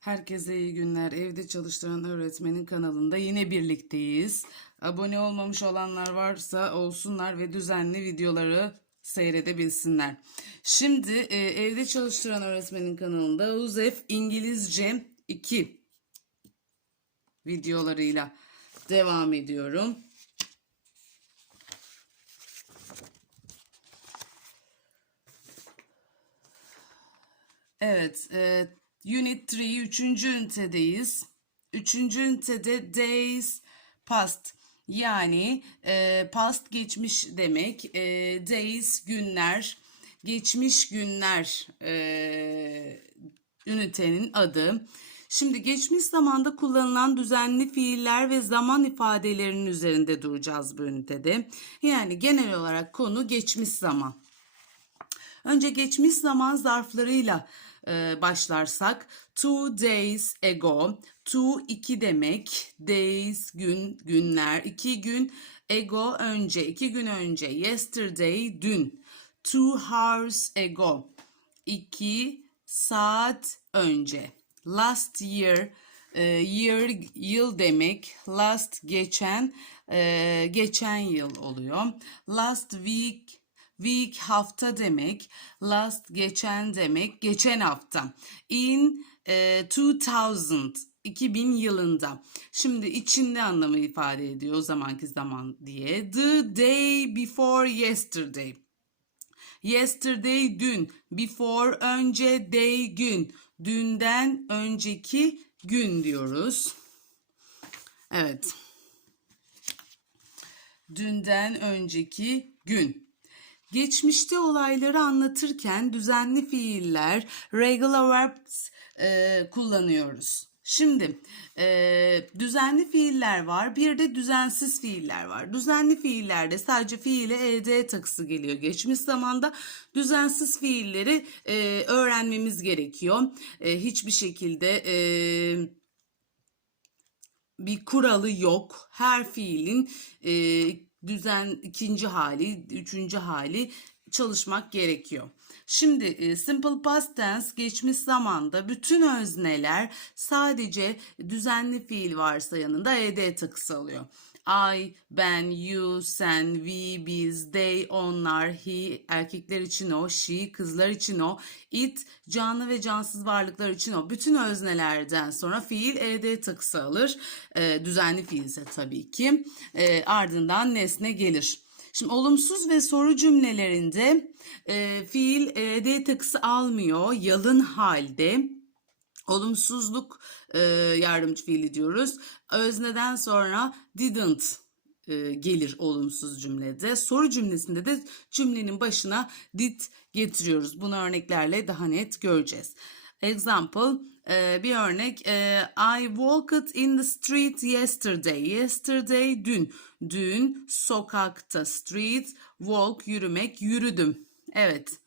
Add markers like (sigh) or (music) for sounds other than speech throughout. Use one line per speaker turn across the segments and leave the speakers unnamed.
Herkese iyi günler. Evde çalıştıran öğretmenin kanalında yine birlikteyiz. Abone olmamış olanlar varsa olsunlar ve düzenli videoları seyredebilsinler. Şimdi e, evde çalıştıran öğretmenin kanalında UZEF İngilizce 2 videolarıyla devam ediyorum. Evet, e, Unit 3 3. ünitedeyiz. 3. ünitede days past yani e, past geçmiş demek. E, days günler, geçmiş günler e, ünitenin adı. Şimdi geçmiş zamanda kullanılan düzenli fiiller ve zaman ifadelerinin üzerinde duracağız bu ünitede. Yani genel olarak konu geçmiş zaman. Önce geçmiş zaman zarflarıyla e, başlarsak two days ago, two iki demek, days gün, günler, iki gün, ago önce, iki gün önce, yesterday dün, two hours ago, iki saat önce, last year, e, year yıl demek, last geçen, e, geçen yıl oluyor, last week Week hafta demek. Last geçen demek. Geçen hafta. In e, 2000 2000 yılında. Şimdi içinde anlamı ifade ediyor o zamanki zaman diye. The day before yesterday. Yesterday dün. Before önce day gün. Dünden önceki gün diyoruz. Evet. Dünden önceki gün. Geçmişte olayları anlatırken düzenli fiiller, regular verbs e, kullanıyoruz. Şimdi e, düzenli fiiller var, bir de düzensiz fiiller var. Düzenli fiillerde sadece fiile ed takısı geliyor geçmiş zamanda. Düzensiz fiilleri e, öğrenmemiz gerekiyor. E, hiçbir şekilde... E, bir kuralı yok. Her fiilin e, düzen ikinci hali, üçüncü hali çalışmak gerekiyor. Şimdi e, simple past tense geçmiş zamanda bütün özneler sadece düzenli fiil varsa yanında ed takısı alıyor. I, ben, you, sen, we, biz, they, onlar, he, erkekler için o, she, kızlar için o, it, canlı ve cansız varlıklar için o. Bütün öznelerden sonra fiil ed takısı alır. E, düzenli fiilse tabii ki. E, ardından nesne gelir. Şimdi olumsuz ve soru cümlelerinde e, fiil ed takısı almıyor. Yalın halde olumsuzluk e, yardımcı fiili diyoruz. Özneden sonra didn't e, gelir olumsuz cümlede. Soru cümlesinde de cümlenin başına did getiriyoruz. Bunu örneklerle daha net göreceğiz. Example e, bir örnek e, I walked in the street yesterday. Yesterday dün. Dün sokakta street walk yürümek yürüdüm. Evet.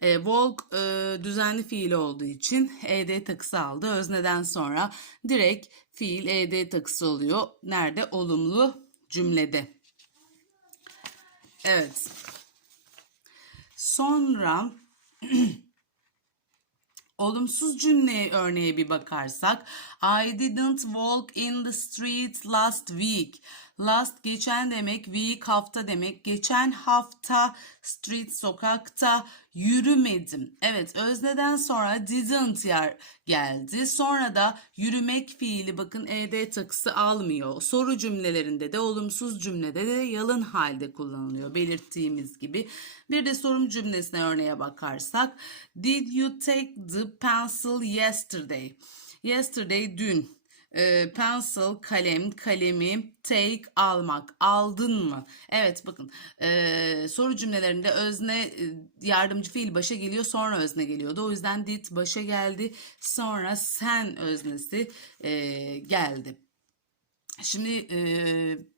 E, walk e, düzenli fiil olduğu için ed takısı aldı. Özneden sonra direkt fiil ed takısı oluyor. Nerede? Olumlu cümlede. Evet. Sonra (clears throat) olumsuz cümleye örneğe bir bakarsak I didn't walk in the street last week. Last geçen demek, week hafta demek. Geçen hafta street sokakta yürümedim. Evet özneden sonra didn't yer geldi. Sonra da yürümek fiili bakın ed takısı almıyor. Soru cümlelerinde de olumsuz cümlede de yalın halde kullanılıyor belirttiğimiz gibi. Bir de sorum cümlesine örneğe bakarsak Did you take the pencil yesterday? Yesterday dün e, pencil kalem kalemi take almak aldın mı? Evet bakın e, soru cümlelerinde özne e, yardımcı fiil başa geliyor sonra özne geliyordu. O yüzden did başa geldi sonra sen öznesi e, geldi. Şimdi e,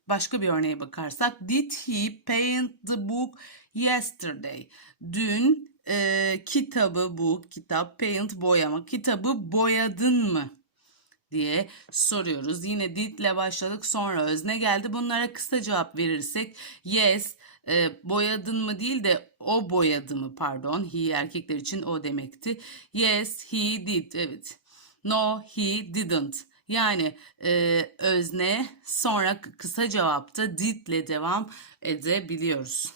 başka bir örneğe bakarsak did he paint the book yesterday? Dün e, kitabı bu kitap paint boyama kitabı boyadın mı? Diye soruyoruz. Yine did ile başladık sonra özne geldi. Bunlara kısa cevap verirsek yes e, boyadın mı değil de o boyadı mı pardon. He erkekler için o demekti. Yes he did evet. No, he didn't. Yani e, özne sonra kısa cevapta did ile devam edebiliyoruz.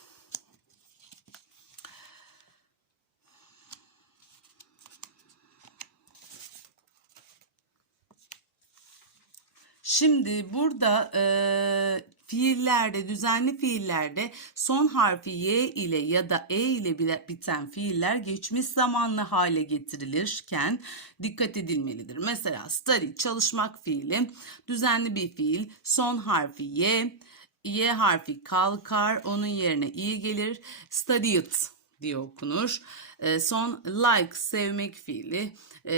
Şimdi burada e, fiillerde, düzenli fiillerde son harfi y ile ya da e ile biten fiiller geçmiş zamanlı hale getirilirken dikkat edilmelidir. Mesela study, çalışmak fiili, düzenli bir fiil, son harfi y, y harfi kalkar, onun yerine i gelir, studied diye okunur. E, son like sevmek fiili e,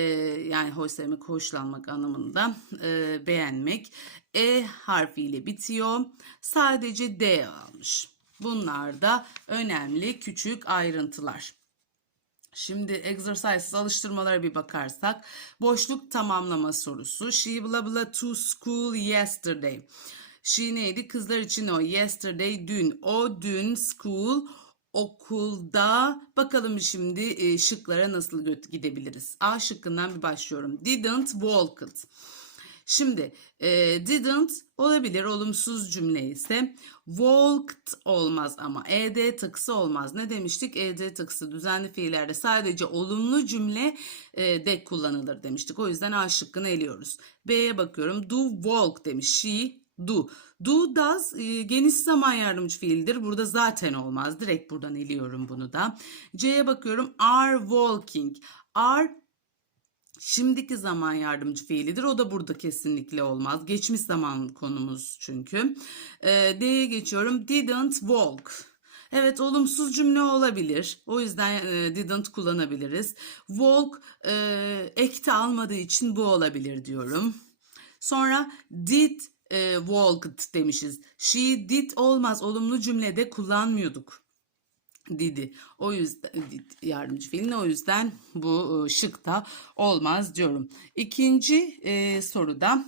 yani hoş sevmek hoşlanmak anlamında e, beğenmek e harfiyle bitiyor. Sadece d almış. Bunlar da önemli küçük ayrıntılar. Şimdi exercise alıştırmalara bir bakarsak boşluk tamamlama sorusu. She blah blah to school yesterday. She neydi? Kızlar için o. Yesterday dün. O dün school okulda. Bakalım şimdi e, şıklara nasıl gidebiliriz. A şıkkından bir başlıyorum. Didn't walk it. Şimdi e, didn't olabilir olumsuz cümle ise walked olmaz ama ed tıksı olmaz. Ne demiştik? Ed tıksı düzenli fiillerde sadece olumlu cümle e, de kullanılır demiştik. O yüzden A şıkkını eliyoruz. B'ye bakıyorum. Do walk demiş. She do. Do does e, geniş zaman yardımcı fiildir. Burada zaten olmaz. Direkt buradan eliyorum bunu da. C'ye bakıyorum. Are walking. Are Şimdiki zaman yardımcı fiilidir. O da burada kesinlikle olmaz. Geçmiş zaman konumuz çünkü. Ee, D'ye geçiyorum. Didn't walk. Evet olumsuz cümle olabilir. O yüzden e, didn't kullanabiliriz. Walk e, ekte almadığı için bu olabilir diyorum. Sonra did e, walked demişiz. She did olmaz. Olumlu cümlede kullanmıyorduk dedi. O yüzden yardımcı fiilin o yüzden bu e, şıkta olmaz diyorum. İkinci e, soruda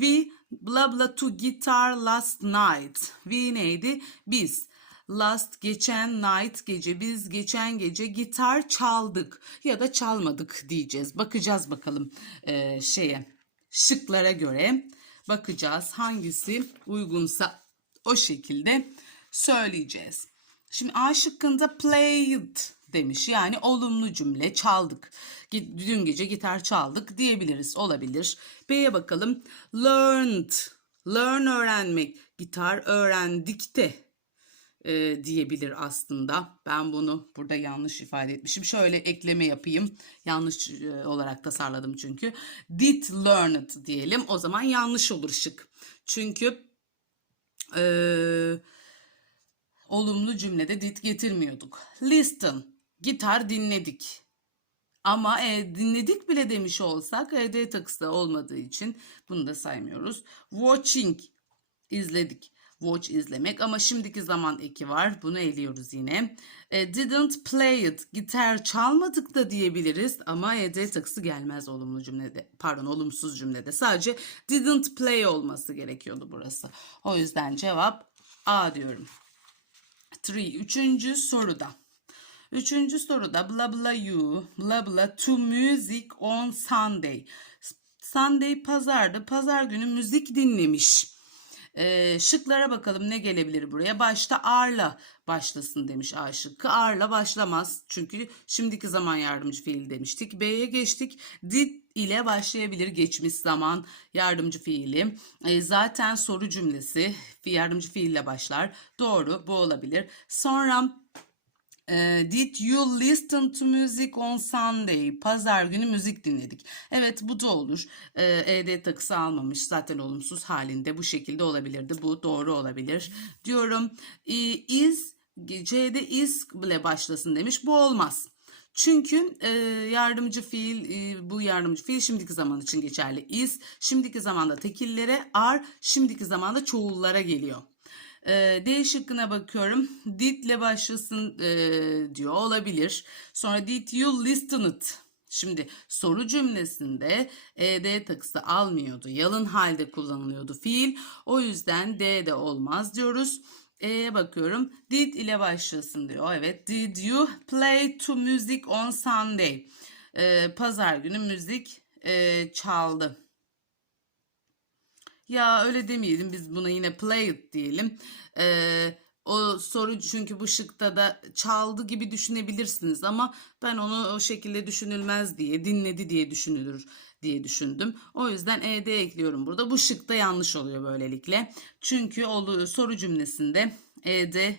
we blah blah to guitar last night. We neydi? Biz. Last geçen night gece biz geçen gece gitar çaldık ya da çalmadık diyeceğiz. Bakacağız bakalım e, şeye şıklara göre bakacağız hangisi uygunsa o şekilde söyleyeceğiz. Şimdi A şıkkında played demiş. Yani olumlu cümle çaldık. Dün gece gitar çaldık diyebiliriz. Olabilir. B'ye bakalım. Learned. Learn öğrenmek. Gitar öğrendik de e, diyebilir aslında. Ben bunu burada yanlış ifade etmişim. Şöyle ekleme yapayım. Yanlış e, olarak tasarladım çünkü. Did learn it diyelim. O zaman yanlış olur şık. Çünkü eee olumlu cümlede did getirmiyorduk. Listen, gitar dinledik. Ama e, dinledik bile demiş olsak ed takısı da olmadığı için bunu da saymıyoruz. Watching, izledik. Watch izlemek ama şimdiki zaman eki var. Bunu eliyoruz yine. E, didn't play it. Gitar çalmadık da diyebiliriz ama ed takısı gelmez olumlu cümlede. Pardon olumsuz cümlede. Sadece didn't play olması gerekiyordu burası. O yüzden cevap A diyorum. 3. Üçüncü soruda. Üçüncü soruda blah blah you, blah blah to music on Sunday. Sunday pazardı. Pazar günü müzik dinlemiş. Ee, şıklara bakalım ne gelebilir buraya. Başta arla başlasın demiş A şıkkı. Arla başlamaz. Çünkü şimdiki zaman yardımcı fiil demiştik. B'ye geçtik. Did ile başlayabilir geçmiş zaman yardımcı fiili. Ee, zaten soru cümlesi yardımcı fiille başlar. Doğru bu olabilir. Sonra did you listen to music on Sunday? Pazar günü müzik dinledik. Evet bu da olur. Ed takısı almamış. Zaten olumsuz halinde bu şekilde olabilirdi. Bu doğru olabilir. Diyorum e, is C'de is bile başlasın demiş. Bu olmaz. Çünkü e, yardımcı fiil e, bu yardımcı fiil şimdiki zaman için geçerli. Is şimdiki zamanda tekillere, are şimdiki zamanda çoğullara geliyor. E, D şıkkına bakıyorum. Did ile başlasın e, diyor olabilir. Sonra did you listen it? Şimdi soru cümlesinde ed takısı almıyordu. Yalın halde kullanılıyordu fiil. O yüzden D de olmaz diyoruz. E'ye bakıyorum. Did ile başlasın diyor. Evet. Did you play to music on Sunday? Ee, Pazar günü müzik e, çaldı. Ya öyle demeyelim biz buna yine played diyelim. Ee, o soru çünkü bu şıkta da çaldı gibi düşünebilirsiniz ama ben onu o şekilde düşünülmez diye dinledi diye düşünülür diye düşündüm. O yüzden ed ekliyorum burada. Bu şıkta yanlış oluyor böylelikle. Çünkü soru cümlesinde ed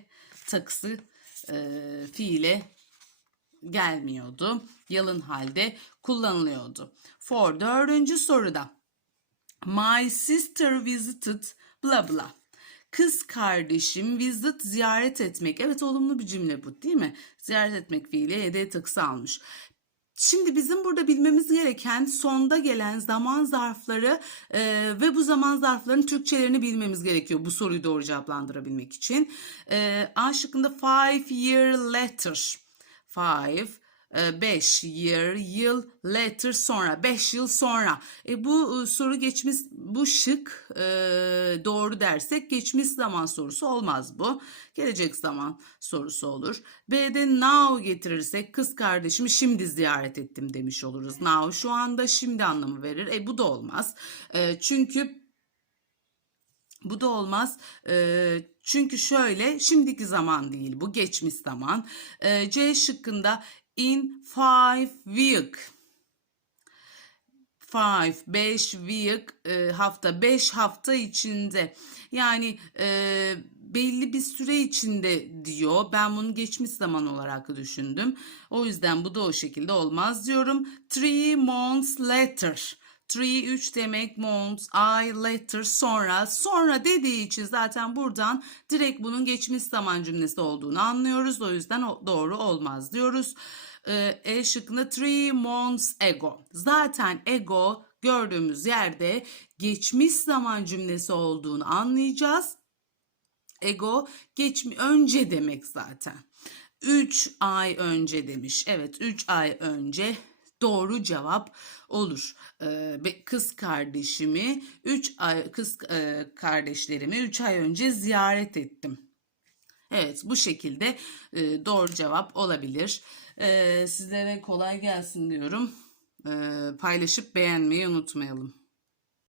takısı e, fiile gelmiyordu. Yalın halde kullanılıyordu. For dördüncü soruda My sister visited bla bla. Kız kardeşim visit ziyaret etmek. Evet olumlu bir cümle bu değil mi? Ziyaret etmek fiili ed takısı almış. Şimdi bizim burada bilmemiz gereken sonda gelen zaman zarfları e, ve bu zaman zarflarının Türkçelerini bilmemiz gerekiyor bu soruyu doğru cevaplandırabilmek için. E, A şıkkında five year later. Five 5 year yıl later sonra. 5 yıl sonra. E, bu e, soru geçmiş bu şık e, doğru dersek geçmiş zaman sorusu olmaz bu. Gelecek zaman sorusu olur. B'de now getirirsek kız kardeşimi şimdi ziyaret ettim demiş oluruz. Now şu anda şimdi anlamı verir. E bu da olmaz. E, çünkü bu da olmaz. Ee, çünkü şöyle şimdiki zaman değil bu geçmiş zaman. Ee, C şıkkında in five week. Five, beş week e, hafta, beş hafta içinde. Yani e, belli bir süre içinde diyor. Ben bunu geçmiş zaman olarak düşündüm. O yüzden bu da o şekilde olmaz diyorum. Three months later. Three 3 demek months, I later sonra. Sonra dediği için zaten buradan direkt bunun geçmiş zaman cümlesi olduğunu anlıyoruz. O yüzden doğru olmaz diyoruz. Ee, E şıkkında three months ago. Zaten ago gördüğümüz yerde geçmiş zaman cümlesi olduğunu anlayacağız. Ego geçmi önce demek zaten. 3 ay önce demiş. Evet 3 ay önce doğru cevap olur. Ee, kız kardeşimi 3 ay kız e, kardeşlerimi 3 ay önce ziyaret ettim. Evet bu şekilde e, doğru cevap olabilir. E, sizlere kolay gelsin diyorum. E, paylaşıp beğenmeyi unutmayalım.